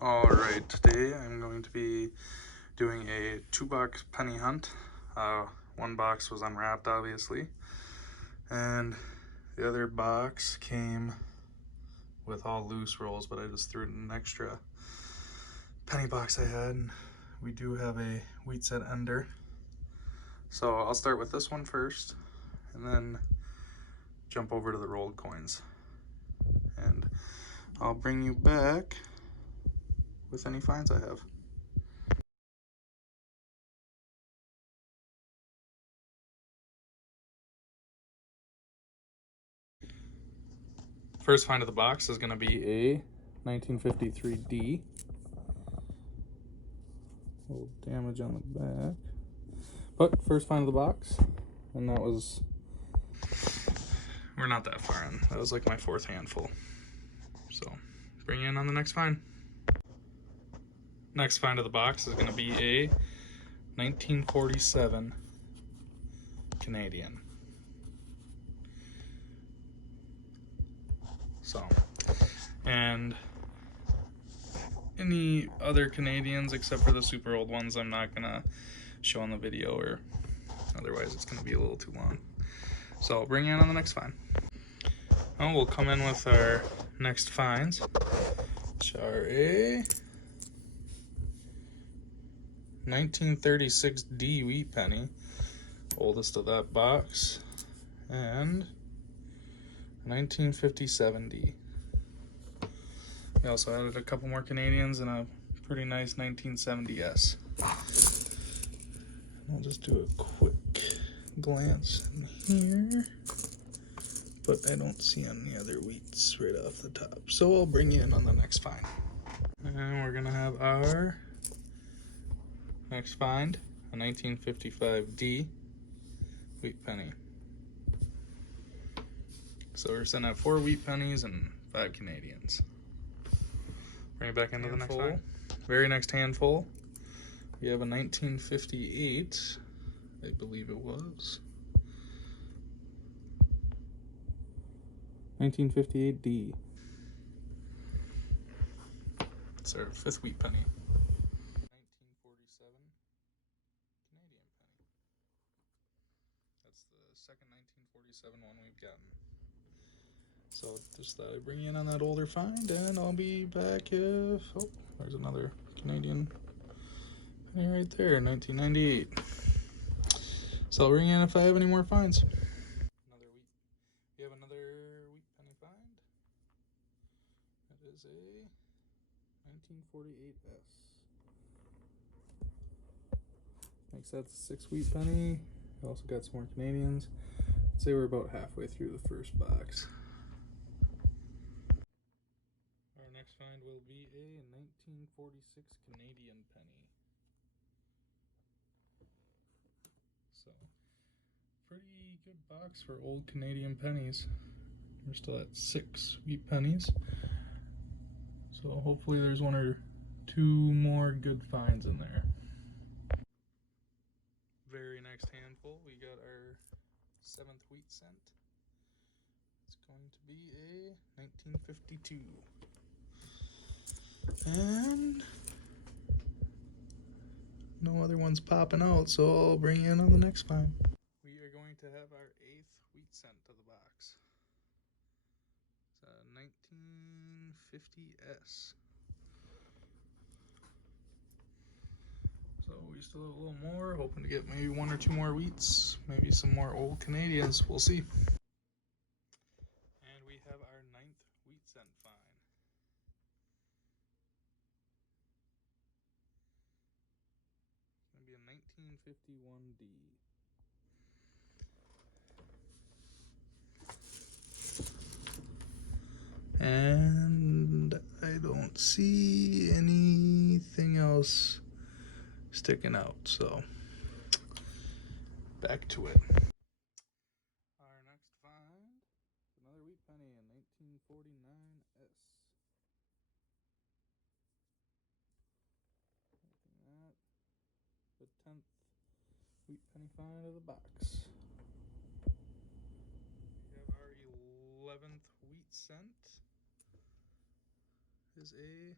Alright, today I'm going to be doing a 2-box penny hunt. One box was unwrapped, obviously, and the other box came with all loose rolls, but I just threw it in an extra penny box I had. And we do have a wheat set ender. So I'll start with this one first, and then jump over to the rolled coins. And I'll bring you back with any finds I have. First find of the box is going to be a 1953D. A little damage on the back. But first find of the box, and that was... We're not that far in. That was like my fourth handful. So, bring you in on the next find. Next find of the box is going to be a 1947 Canadian. So, and any other Canadians except for the super old ones I'm not going to show on the video, or otherwise it's going to be a little too long. So I'll bring you in on the next find. Well, we'll come in with our next finds, which are a 1936D wheat penny, oldest of that box, and a 1957D. We also added a couple more Canadians and a pretty nice 1970S. I'll just do a quick glance in here, but I don't see any other wheats right off the top. So I'll bring you in on the next find. And we're gonna have our next find, a 1955D wheat penny. So we're sitting at 4 wheat pennies and 5 Canadians. Bring it back into the next find. Very next handful, we have a 1958, I believe it was. 1958D. It's our 5th wheat penny. 1947 Canadian penny. That's the second 1947 one we've gotten. So just thought I'd bring you in on that older find, and I'll be back if... Oh, there's another Canadian penny right there, 1998. So I'll bring you in if I have any more finds. We have another wheat penny find. That is a 1948S. Makes that 6 wheat penny. We also got some more Canadians. I'd say we're about halfway through the first box. Our next find will be a 1946 Canadian penny. So, pretty good box for old Canadian pennies. We're still at 6 wheat pennies. So hopefully there's 1 or 2 more good finds in there. Very next handful, we got our 7th wheat cent. It's going to be a 1952. And no other ones popping out, so I'll bring you in on the next find. We are going to have our 8th wheat cent to the box. It's a 1950S. So we still have a little more, hoping to get maybe 1 or 2 more wheats, maybe some more old Canadians, we'll see. And we have our 9th wheat cent find. It's going to be a 1951D. And I don't see anything else sticking out, so back to it. Our next find, another wheat penny, a 1949S. That, the 10th wheat penny find of the box. We have our 11th wheat cent. Is a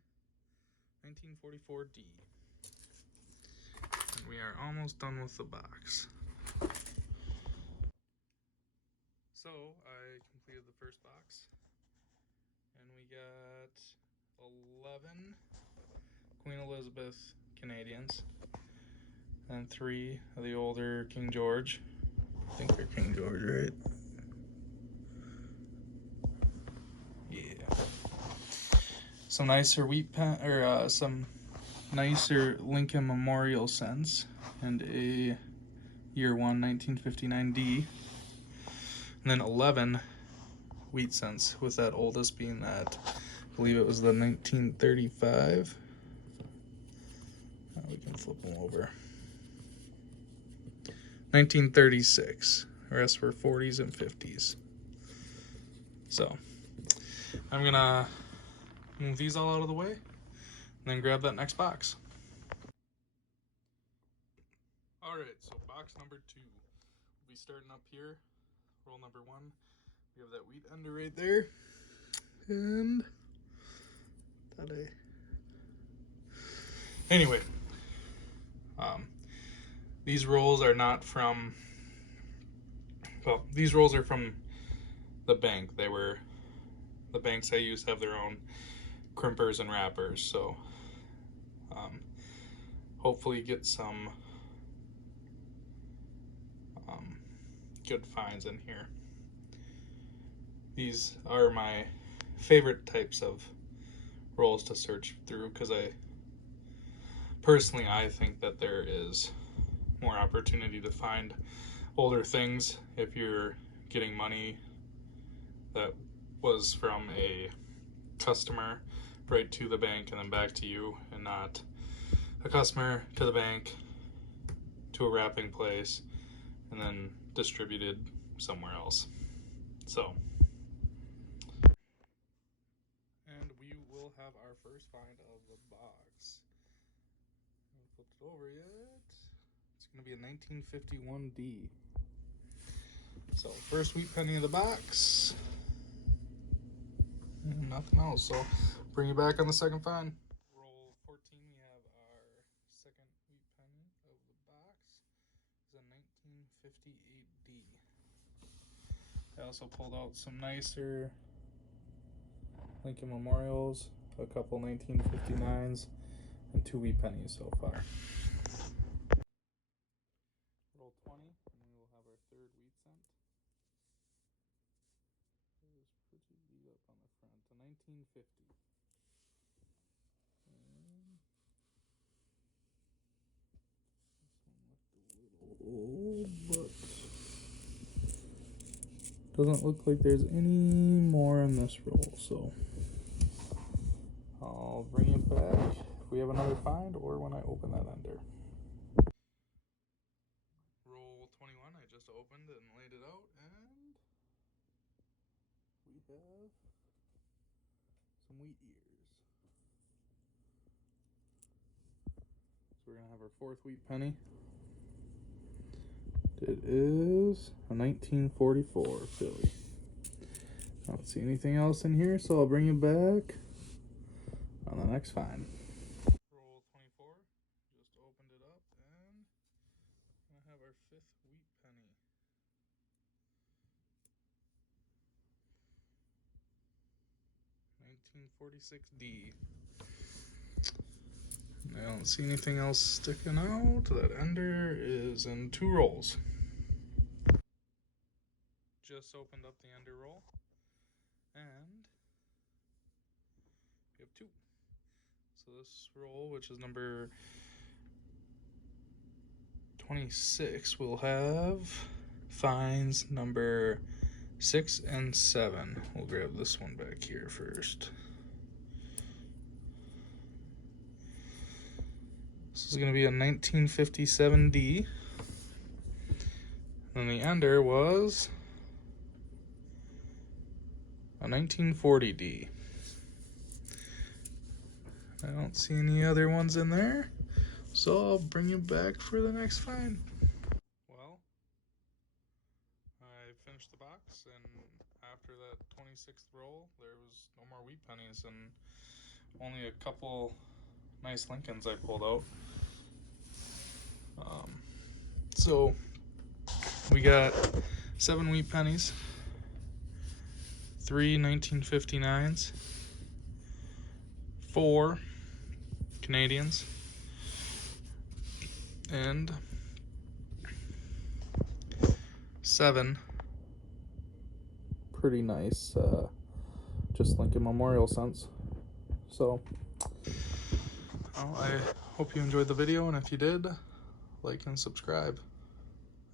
1944D. And we are almost done with the box. So I completed the first box, and we got 11 Queen Elizabeth Canadians, and 3 of the older King George. I think they're King George, right? Yeah. Some nicer wheat pen, or some nicer Lincoln Memorial cents, and a year 1 1959D, and then 11 wheat cents, with that oldest being that, I believe it was the 1935. We can flip them over. 1936. The rest were 40s and 50s. So I'm gonna move these all out of the way and then grab that next box. Alright, so box number 2. We'll be starting up here. Roll number 1. We have that wheat ender right there. And anyway, these rolls are not from, well, these rolls are from the bank. The banks I use have their own crimpers and wrappers, so hopefully get some good finds in here. These are my favorite types of rolls to search through, because I think that there is more opportunity to find older things if you're getting money that was from a customer right to the bank and then back to you, and not a customer to the bank to a wrapping place and then distributed somewhere else. So, and we will have our first find of the box. I haven't flipped it over yet. It's going to be a 1951D. So, first wheat penny of the box. And nothing else. So, bring you back on the second find. Roll 14, we have our second wheat penny of the box. It's a 1958D. I also pulled out some nicer Lincoln Memorials, a couple 1959s, and 2 wheat pennies so far. Roll 20, and we will have our third wheat cent. It is pretty beat up on the front. A 1950. And this one looked a little old, but doesn't look like there's any more in this roll, so I'll bring it back if we have another find or when I open that ender. Roll 21, I just opened and laid it out, and we have some wheat ears. So we're going to have our fourth wheat penny. It is a 1944 Philly. I don't see anything else in here, so I'll bring you back on the next find. Roll 24. Just opened it up, and I have our fifth wheat penny. $1946D. I don't see anything else sticking out. That ender is in 2 rolls. Just opened up the ender roll, and we have 2. So this roll, which is number 26, will have finds number 6 and 7. We'll grab this one back here first. This is going to be a 1957D. And the ender was a 1940D. I don't see any other ones in there, so I'll bring you back for the next find. Well, I finished the box, and after that 26th roll, there was no more wheat pennies and only a couple nice Lincolns I pulled out. So we got 7 wheat pennies, 3 1959s, 4 Canadians, and 7 pretty nice just Lincoln Memorial cents. So well, I hope you enjoyed the video, and if you did, like and subscribe.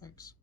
Thanks.